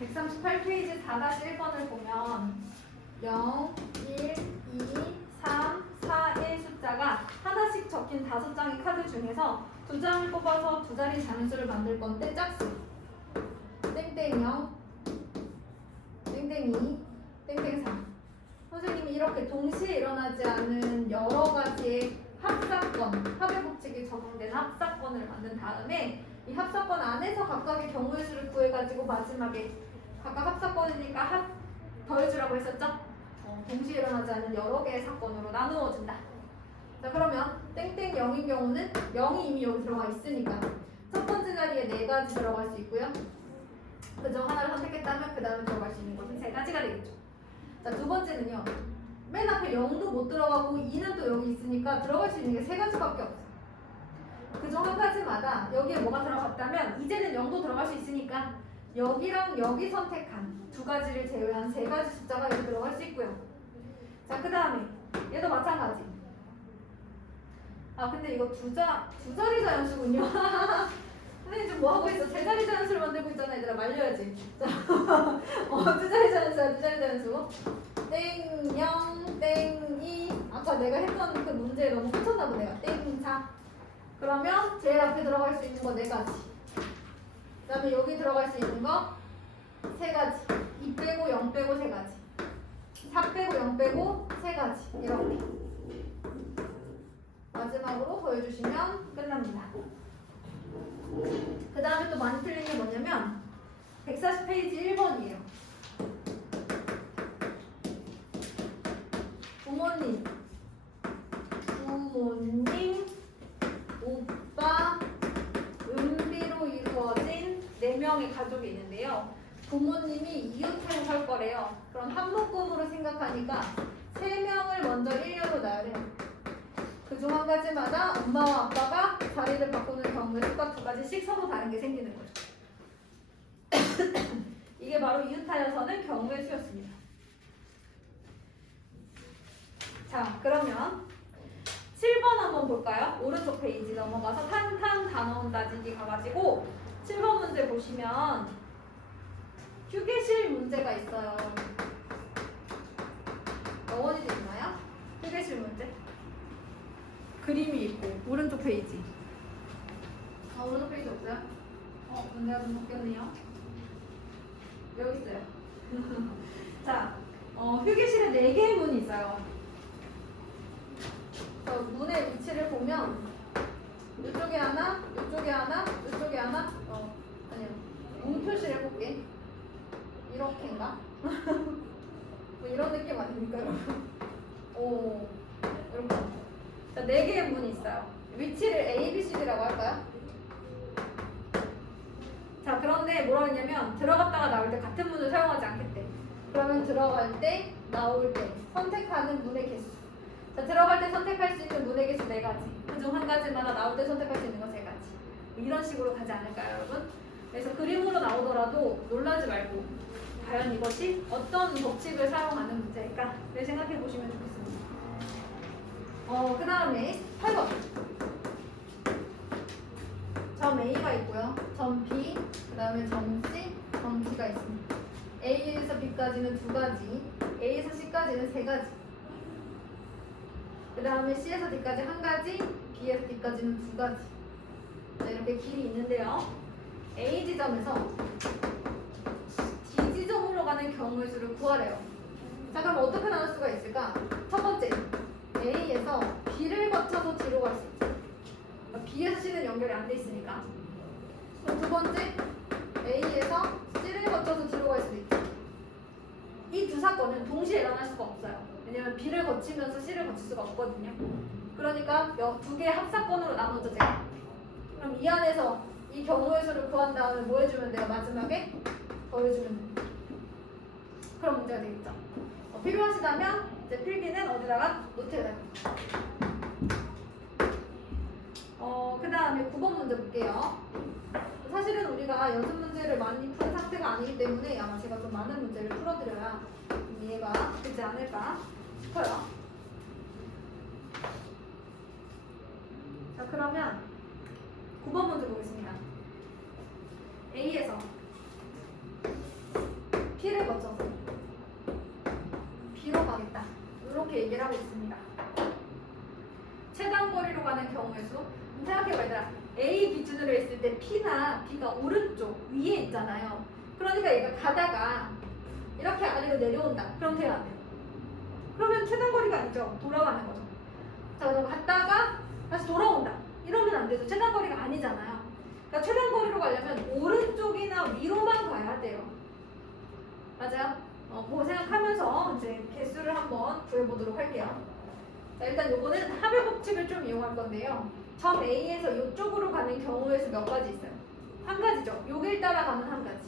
138페이지 4-1번을 보면 0, 1, 2, 3, 4, 1 숫자가 하나씩 적힌 5장의 카드 중에서 2장을 뽑아서 두 자리 자연수를 만들 건데 짝수 땡땡 0, 땡땡 2, 땡땡 3. 선생님이 이렇게 동시에 일어나지 않은 여러 가지의 합사건, 합의 법칙이 적용된 합사건을 만든 다음에 이 합사건 안에서 각각의 경우의 수를 구해가지고 마지막에 각각 합사건이니까 합 더해주라고 했었죠? 동시에 일어나지 않는 여러 개의 사건으로 나누어진다. 자, 그러면 땡땡 0인 경우는 0이 이미 여기 들어가 있으니까 첫 번째 자리에 4가지 들어갈 수 있고요. 그중 하나를 선택했다면 그 다음에 들어갈 수 있는 것은 3가지가 되겠죠. 자, 두 번째는요. 맨 앞에 0도 못 들어가고 2는 또 여기 있으니까 들어갈 수 있는 게 3가지밖에 없어요. 그중 한 가지마다 여기에 뭐가 들어갔다면 이제는 0도 들어갈 수 있으니까 여기랑 여기 선택한 2가지를 제외한 3가지 숫자가 여기 들어갈 수 있고요. 자, 그 다음에 얘도 마찬가지. 아, 근데 이거 두 자리 자연수군요. 선생님 지금 뭐 하고 있어? 3자리 자연수를 만들고 있잖아. 얘들아, 말려야지. 자, 2자리 자연수야, 2자리 자연수. 땡 0, 땡 2. 아까 내가 했던 그 문제에 너무 꽂혔나 보네요. 땡 4. 그러면 제일 앞에 들어갈 수 있는 거 4가지. 그 다음에 여기 들어갈 수 있는 거 3가지. 2 빼고 0 빼고 3가지. 4 빼고 0 빼고 3가지. 이렇게. 마지막으로 보여주시면 끝납니다. 그 다음에 또 많이 틀린 게 뭐냐면 140페이지 1번이에요. 부모님, 오빠, 은비로 이루어진 4명의 가족이 있는데요. 부모님이 이웃하고 살 거래요. 그럼 한 묶음으로 생각하니까 3명을 먼저 일렬로 나열해요. 그중 한 가지마다 엄마와 아빠가 자리를 바꾸는 경우에 수가 2가지씩 서로 다른 게 생기는 거죠. 이게 바로 이웃하여서는 경우의 수였습니다. 자, 그러면 7번 한번 볼까요? 오른쪽 페이지 넘어가서 탄탄 단어원 따지기 가가지고 7번 문제 보시면 휴게실 문제가 있어요. 어원이도 있나요? 휴게실 문제. 그림이 있고 오른쪽 페이지. 아, 오른쪽 페이지 없어요? 문제가 좀 바뀌었네요. 여기 있어요. 자, 휴게실에 4개의 문이 있어요. 문의 위치를 보면 이쪽에 하나, 이쪽에 하나, 이쪽에 하나. 아니요. 문 표시를 해볼게. 이렇게인가? 뭐 이런 느낌 아닙니까, 여러분? 오, 이렇게. 자, 4개의 문이 있어요. 위치를 A, B, C, D라고 할까요? 자, 그런데 뭐라고 했냐면 들어갔다가 나올 때 같은 문을 사용하지 않겠대. 그러면 들어갈 때, 나올 때 선택하는 문의 개수. 자, 들어갈 때 선택할 수 있는 문의 개수 4가지. 그중 한 가지마다 나올 때 선택할 수 있는 거 3가지. 이런 식으로 가지 않을까요, 여러분? 그래서 그림으로 나오더라도 놀라지 말고 과연 이것이 어떤 법칙을 사용하는 문제일까? 를 생각해 보시면 좋겠습니다. 그 다음에 8번. 점 A가 있고요. 점 B, 그 다음에 점 C, 점 D가 있습니다. A에서 B까지는 2가지, A에서 C까지는 3가지. 그 다음에 C에서 D까지 1가지, B에서 D까지는 2가지. 자, 이렇게 길이 있는데요. A 지점에서 D 지점으로 가는 경우의 수를 구하래요. 자, 그럼 어떻게 나눌 수가 있을까? 첫 번째, A에서 B를 거쳐서 D로 갈 수 있죠. 그러니까 B에서 C는 연결이 안 돼 있으니까. 그럼 두 번째, A에서 C를 거쳐서 D로 갈 수도 있죠. 이 두 사건은 동시에 일어날 수가 없어요. 왜냐면 B를 거치면서 C를 거칠 수가 없거든요. 그러니까 2개의 합사건으로 나눠져요. 그럼 이 안에서 이 경우의 수를 구한 다음에 뭐 해주면 돼요? 마지막에 더해주면 돼요. 그런 문제가 되겠죠. 필요하시다면 이제 필기는 어디다가 노트에다가. 그 다음에 9번 문제 볼게요. 사실은 우리가 연습 문제를 많이 푼 상태가 아니기 때문에 아마 제가 좀 많은 문제를 풀어드려야 좀 이해가 되지 않을까 싶어요. 자, 그러면 9번 문제 보겠습니다. A에서 P를 거쳐서 B로 가겠다. 이렇게 얘기를 하고 있습니다. 최단 거리로 가는 경우의 수. 생각해봐 얘들아. A 기준으로 했을 때 P나 B가 오른쪽 위에 있잖아요. 그러니까 얘가 가다가 이렇게 아래로 내려온다. 그럼 돼야 안 돼요? 그러면 최단 거리가 아니죠. 돌아가는 거죠. 자, 그럼 갔다가 다시 돌아온다. 이러면 안 되죠. 최단 거리가 아니잖아요. 그러니까 최단 거리로 가려면 오른쪽이나 위로만 가야 돼요. 맞아요? 그거 생각하면서 이제 개수를 한번 구해보도록 할게요. 자, 일단 요거는 합의 법칙을 좀 이용할 건데요. 점 A에서 이쪽으로 가는 경우의 수 몇 가지 있어요? 한 가지죠. 요길 따라가는 한 가지.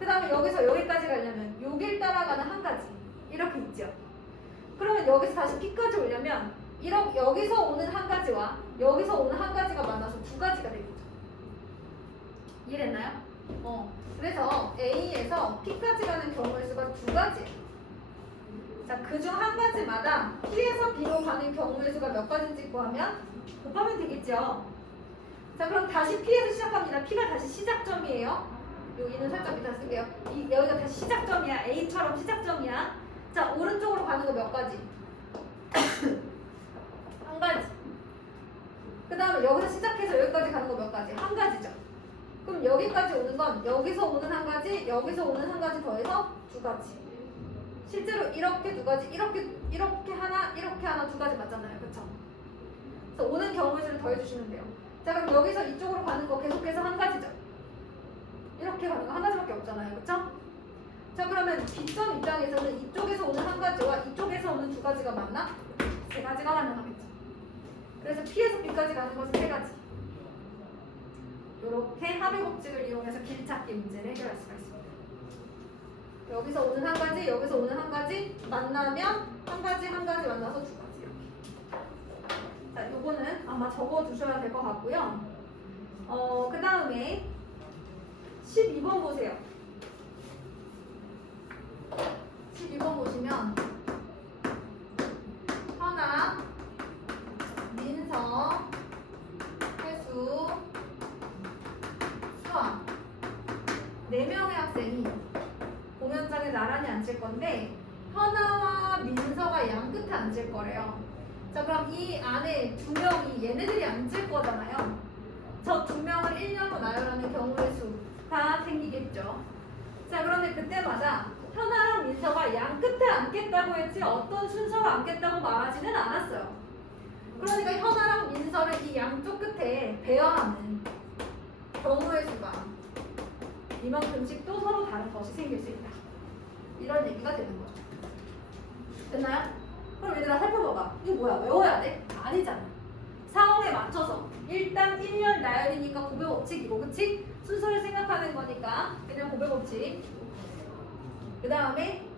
그 다음에 여기서 여기까지 가려면 요길 따라가는 한 가지. 이렇게 있죠. 그러면 여기서 다시 P까지 오려면 여기서 오는 한 가지와 여기서 오는 한 가지가 만나서 두 가지가 되겠죠. 이해됐나요? 그래서 A에서 P까지 가는 경우의 수가 두 가지예요. 자, 그중 한 가지마다 P에서 B로 가는 경우의 수가 몇 가지인지 구하면 곱하면 되겠죠. 자, 그럼 다시 P에서 시작합니다. P가 다시 시작점이에요. 여기는 살짝 밑에 쓸게요. 여기가 다시 시작점이야. A처럼 시작점이야. 자, 오른쪽으로 가는 거 몇 가지? 한 가지. 그 다음에 여기서 시작해서 여기까지 가는 거 몇 가지? 한 가지죠. 그럼 여기까지 오는 건 여기서 오는 한 가지, 여기서 오는 한 가지 더해서 두 가지. 실제로 이렇게 두 가지, 이렇게 하나 두 가지 맞잖아요. 그쵸? 그래서 오는 경우의 수를 더해주시면 돼요. 자, 그럼 여기서 이쪽으로 가는 거 계속해서 한 가지죠. 이렇게 가는 거 한 가지밖에 없잖아요. 그쵸? 자, 그러면 B점 입장에서는 이쪽에서 오는 한 가지와 이쪽에서 오는 두 가지가 맞나? 세 가지가 가능하겠죠. 그래서 P에서 B까지 가는 것은 세 가지. 이렇게 합의 법칙을 이용해서 길찾기 문제를 해결할 수가 있습니다. 여기서 오는 한 가지, 여기서 오는 한 가지 만나면 한 가지 만나서 두 가지 이렇게. 자, 요거는 아마 적어두셔야 될 것 같고요. 그 다음에 12번 보세요. 12번 보시면 현아, 민서, 혜수, 수아 4명의 학생이 공연장에 나란히 앉을 건데 현아와 민서가 양 끝에 앉을 거래요. 자, 그럼 이 안에 2명이 얘네들이 앉을 거잖아요. 저 2명을 1렬로 나열하는 경우의 수가 생기겠죠. 자, 그런데 그때마다 현아랑 민서가 양 끝에 앉겠다고 했지 어떤 순서로 앉겠다고 말하지는 않았어요. 그러니까 현아랑 민서를 이 양쪽 끝에 배열하는 경우의 수가 이만큼씩 또 서로 다른 것이 생길 수 있다. 이런 얘기가 되는 거죠. 됐나요? 그럼 얘들아 살펴봐봐. 이거 뭐야? 외워야 돼? 아니잖아. 상황에 맞춰서 일단 1렬 나열이니까 고백 법칙이고, 그치? 순서를 생각하는 거니까 그냥 고백 법칙. 그 다음에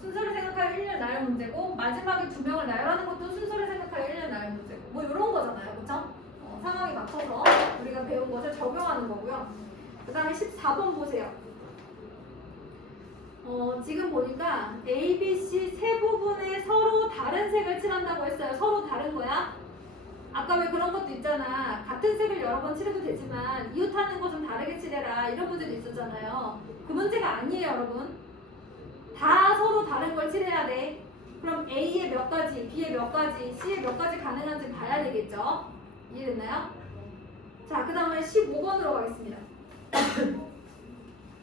순서를 생각하여 1렬 나열 문제고, 마지막에 2명을 나열하는 것도 순서를 생각하여 1렬 나열 문제고, 뭐 이런 거잖아요. 그쵸? 상황에 맞춰서 우리가 배운 것을 적용하는 거고요. 그 다음에 14번 보세요. 지금 보니까 A, B, C 세 부분에 서로 다른 색을 칠한다고 했어요. 서로 다른 거야. 아까 왜 그런 것도 있잖아. 같은 색을 여러 번 칠해도 되지만 이웃하는 거 좀 다르게 칠해라. 이런 문제도 있었잖아요. 그 문제가 아니에요, 여러분. 다 서로 다른 걸 칠해야 돼. 그럼 A에 몇 가지, B에 몇 가지, C에 몇 가지 가능한지 봐야 되겠죠. 이해됐나요? 자, 그 다음에 15번으로 가겠습니다.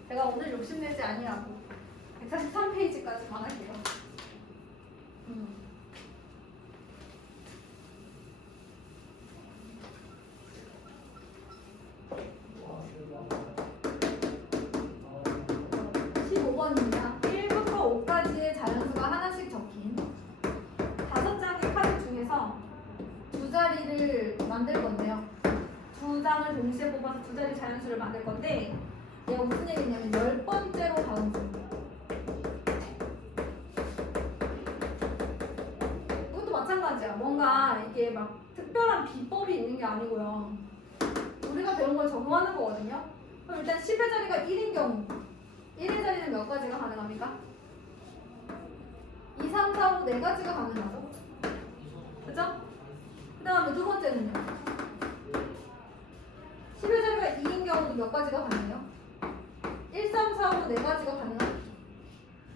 제가 오늘 욕심내지 아니라고 143페이지까지만 할게요. 15번입니다. 1부터 5까지의 자연수가 하나씩 적힌 5장의 카드 중에서 두 자리를 만들 건데요. 2장을 동시에 뽑아서 두 자리 자연수를 만들 건데, 얘가 무슨 얘기냐면 10번째로 가운데입니다. 이것도 마찬가지야. 뭔가 이게 막 특별한 비법이 있는 게 아니고요. 우리가 배운 걸 적용하는 거거든요. 그럼 일단 10의 자리가 1인 경우 1의 자리는 몇 가지가 가능합니까? 2, 3, 4, 5, 4가지가 가능하죠. 그죠? 그 다음에 두 번째는요. 10의 자리가 2인 경우도 몇 가지가 가능해요? 1, 1, 3, 4, 5 네 가지가 가능하죠.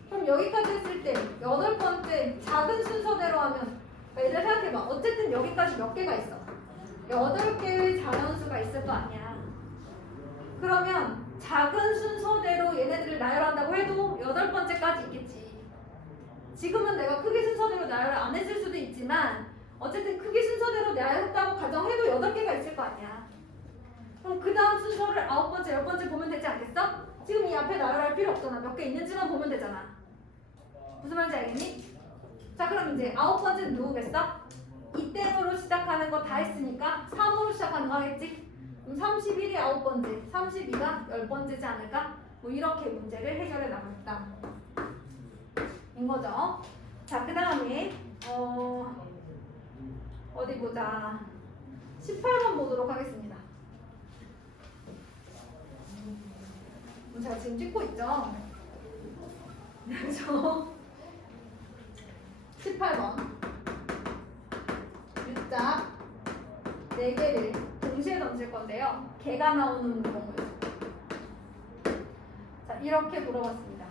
그럼 여기까지 했을 때 여덟 번째 작은 순서대로 하면 얘들 생각해봐. 어쨌든 여기까지 몇 개가 있어? 8개의 자연수가 있을 거 아니야. 그러면 작은 순서대로 얘네들을 나열한다고 해도 여덟 번째까지 있겠지. 지금은 내가 크기 순서대로 나열을 안 했을 수도 있지만 어쨌든 크기 순서대로 나열했다고 가정해도 8개가 있을 거 아니야. 그럼 그 다음 순서를 9번째, 10번째 보면 되지 않겠어? 지금 이 앞에 나열할 필요 없잖아. 몇 개 있는지만 보면 되잖아. 무슨 말인지 알겠니? 자, 그럼 이제 9번째는 누구겠어? 이 땡으로 시작하는 거 다 했으니까 3으로 시작하는 거 하겠지? 그럼 31이 9번째, 32가 10번째지 않을까? 뭐 이렇게 문제를 해결해 나갔다. 인 거죠. 자, 그 다음에 어디 보자. 18번 보도록 하겠습니다. 제가 지금 찍고 있죠? 그래서 18번 U자 4개를 동시에 던질 건데요. 개가 나오는 경우에서 자, 이렇게 물어봤습니다.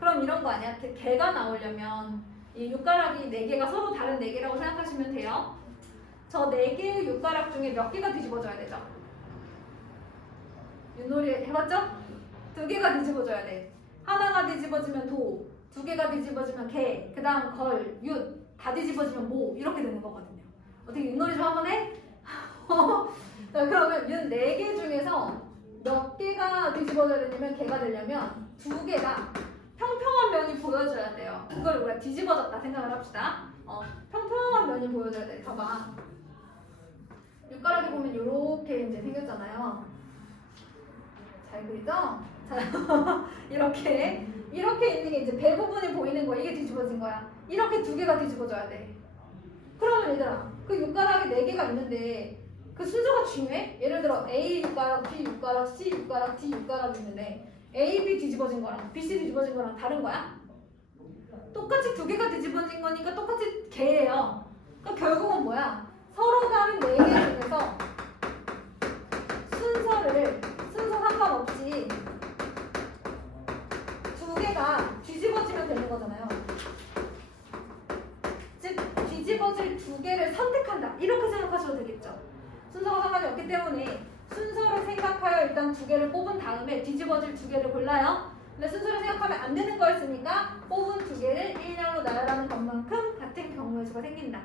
그럼 이런 거 아니야? 개가 나오려면 이 육가락이 4개가 서로 다른 4개라고 생각하시면 돼요. 저 4개의 육가락 중에 몇 개가 뒤집어져야 되죠? 윷놀이 해봤죠? 2개가 뒤집어져야 돼. 하나가 뒤집어지면 도, 2개가 뒤집어지면 개, 그 다음 걸, 윷, 다 뒤집어지면 모 이렇게 되는 거거든요. 어떻게 윷놀이 좀 한번 해? 자, 그러면 윷 4개 중에서 몇 개가 뒤집어져야 되냐면 개가 되려면 2개가 평평한 면이 보여줘야 돼요. 그걸 우리가 뒤집어졌다 생각을 합시다. 평평한 면이 보여줘야 돼. 봐봐. 육가락이 보면 이렇게 이제 생겼잖아요. 잘 그리죠? 자, 이렇게 있는 게 이제 배 부분이 보이는 거야. 이게 뒤집어진 거야. 이렇게 2개가 뒤집어져야 돼. 그러면 얘들아, 그 육가락이 4개가 있는데 그 순서가 중요해? 예를 들어 A 육가락, B 육가락, C 육가락, D 육가락이 있는데 A, B 뒤집어진 거랑 B, C 뒤집어진 거랑 다른 거야? 똑같이 2개가 뒤집어진 거니까 똑같이 개예요. 그럼 결국은 뭐야? 서로 다른 4개 중에서 순서 상관없이 2개가 뒤집어지면 되는 거잖아요. 즉 뒤집어질 2개를 선택한다. 이렇게 생각하셔도 되겠죠. 순서가 상관이 없기 때문에 순서를 생각하여 일단 2개를 뽑은 다음에 뒤집어질 2개를 골라요. 근데 순서를 생각하면 안 되는 거였으니까 뽑은 2개를 일렬로 나열하는 것만큼 같은 경우의 수가 생긴다.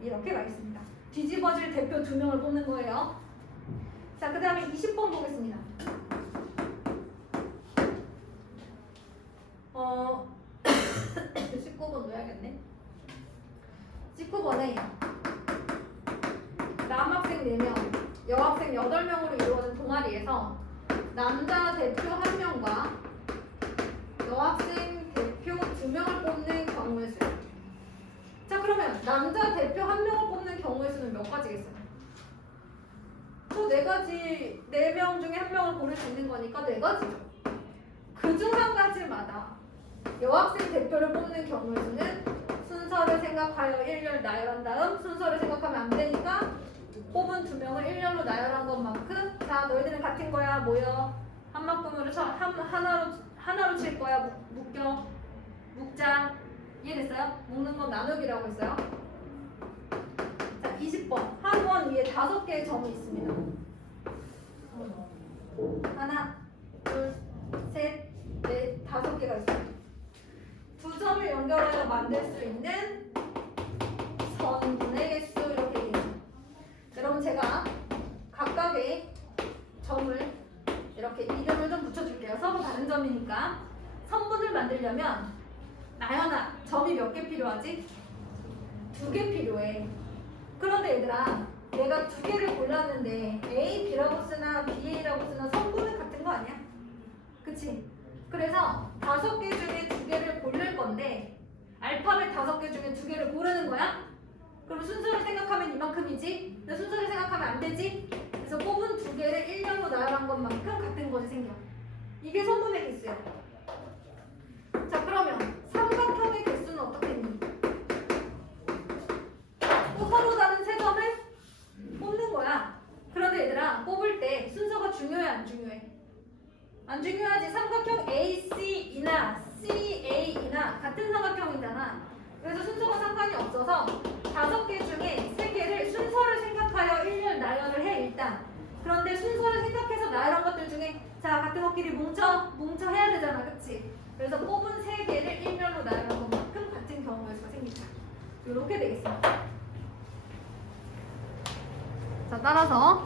이렇게 가 있습니다. 뒤집어질 대표 2명을 뽑는 거예요. 자, 그 다음에 20번 보겠습니다. 19번 놓아야겠네. 19번에 남학생 4명, 여학생 8명으로 이루어진 동아리에서 남자 대표 1명과 여학생 대표 2명을 뽑는 경우의 수. 자, 그러면 남자 대표 1명을 뽑는 경우의 수는 몇 가지겠어요? 또 4가지, 4명 중에 1명을 고를 수 있는 거니까 4가지죠. 그중 한 가지마다 여학생 대표를 뽑는 경우의 수는 순서를 생각하여 일렬 나열한 다음 순서를 생각하면 안 되니까 뽑은 2명을 일렬로 나열한 것만큼 자, 너희들은 같은 거야. 모여. 한 묶음으로 하나로 칠 거야. 묶자. 이해됐어요? 묶는 건 나누기라고 했어요. 자, 20번. 한 번 위에 5개의 점이 있습니다. 하나, 둘, 셋, 넷, 5개가 있어요. 2점을 연결하여 만들 수 있는 선분의 개수 이렇게 얘기해요. 여러분, 제가 각각의 점을 이렇게 이름을 좀 붙여줄게요. 서로 다른 점이니까. 선분을 만들려면 나연아, 점이 몇 개 필요하지? 2개 필요해. 그런데 얘들아, 내가 2개를 골랐는데 A, B라고 쓰나 B, A라고 쓰나 선분은 같은 거 아니야? 그치? 그래서 5개 중에 2개를 고를 건데 알파벳 5개 중에 2개를 고르는 거야? 그럼 순서를 생각하면 이만큼이지? 근데 순서를 생각하면 안 되지? 그래서 뽑은 2개를 일렬로 나열한 것만큼 같은 것이 생겨. 이게 선분의 개수야. 자, 그러면 삼각형의 개수는 어떻게 했니? 또 서로 다른 세 점을 뽑는 거야. 그런데 얘들아, 뽑을 때 순서가 중요해 안 중요해? 안 중요하지. 삼각형 AC이나 CA이나 같은 삼각형이잖아. 그래서 순서가 상관이 없어서 5개 중에 3개를 순서를 생각하여 일렬 나열을 해 일단. 그런데 순서를 생각해서 나열한 것들 중에 자 같은 것끼리 뭉쳐 해야 되잖아, 그치? 그래서 뽑은 3개를 일렬로 나열한 것만큼 같은 경우의 수가 생긴다. 이렇게 되겠습니다. 자 따라서